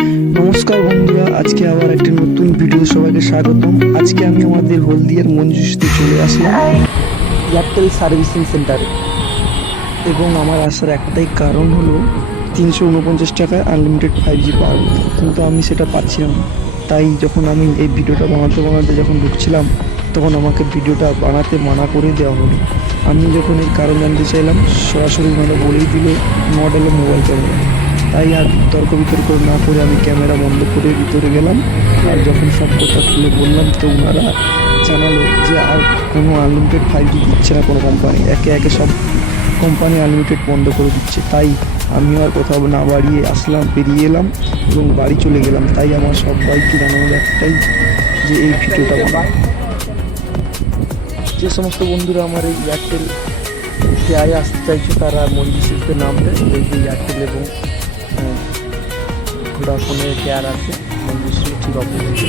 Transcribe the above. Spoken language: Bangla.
নমস্কার বন্ধুরা আজকে আবার একটি নতুন ভিডিও সবাইকে স্বাগতম। আজকে আমি আমাদের হলদিয়ার মঞ্জুসতে চলে আসলাম। এয়ারটেল সার্ভিসিং সেন্টারে এবং আমার আসার একটাই কারণ হলো তিনশো উনপঞ্চাশ টাকায় আনলিমিটেড ফাইভ জি পাওয়া কিন্তু আমি সেটা পাচ্ছিলাম না। তাই যখন আমি এই ভিডিওটা বানাতে বানাতে যখন ঢুকছিলাম তখন আমাকে ভিডিওটা বানাতে মানা করে দেওয়া হলো। আমি যখন এই কারণ জানতে চাইলাম সরাসরি ওনারা বলেই দিল মডেলে মোবাইল ক্যামেরা তাই আর তর্ক বিতর্ক না করে আমি ক্যামেরা বন্ধ করে ভিতরে গেলাম। আর যখন সব কথা খুলে বললাম, তো ওনারা জানালো যে আর কোনো আনলিমিটেড ফাইভ জি দিচ্ছে না কোনো কোম্পানি একে একে সব কোম্পানি আনলিমিটেড বন্ধ করে দিচ্ছে। তাই আমিও আর কোথাও না বাড়িয়ে আসলাম, বেরিয়ে এলাম এবং বাড়ি চলে গেলাম। তাই আমার সব সবাইকে জানানোর একটাই যে এই ভিডিওটা। যে সমস্ত বন্ধুরা আমার এই এয়ারটেল পেয়ারে আসতে চাইছে, তারা মন্দির শিল্পের নাম দেয়। এই এয়ারটেল এবং ভোডাফোনের কেয়ার আছে। মঞ্জু শিল্প ঠিক অপোজিটে।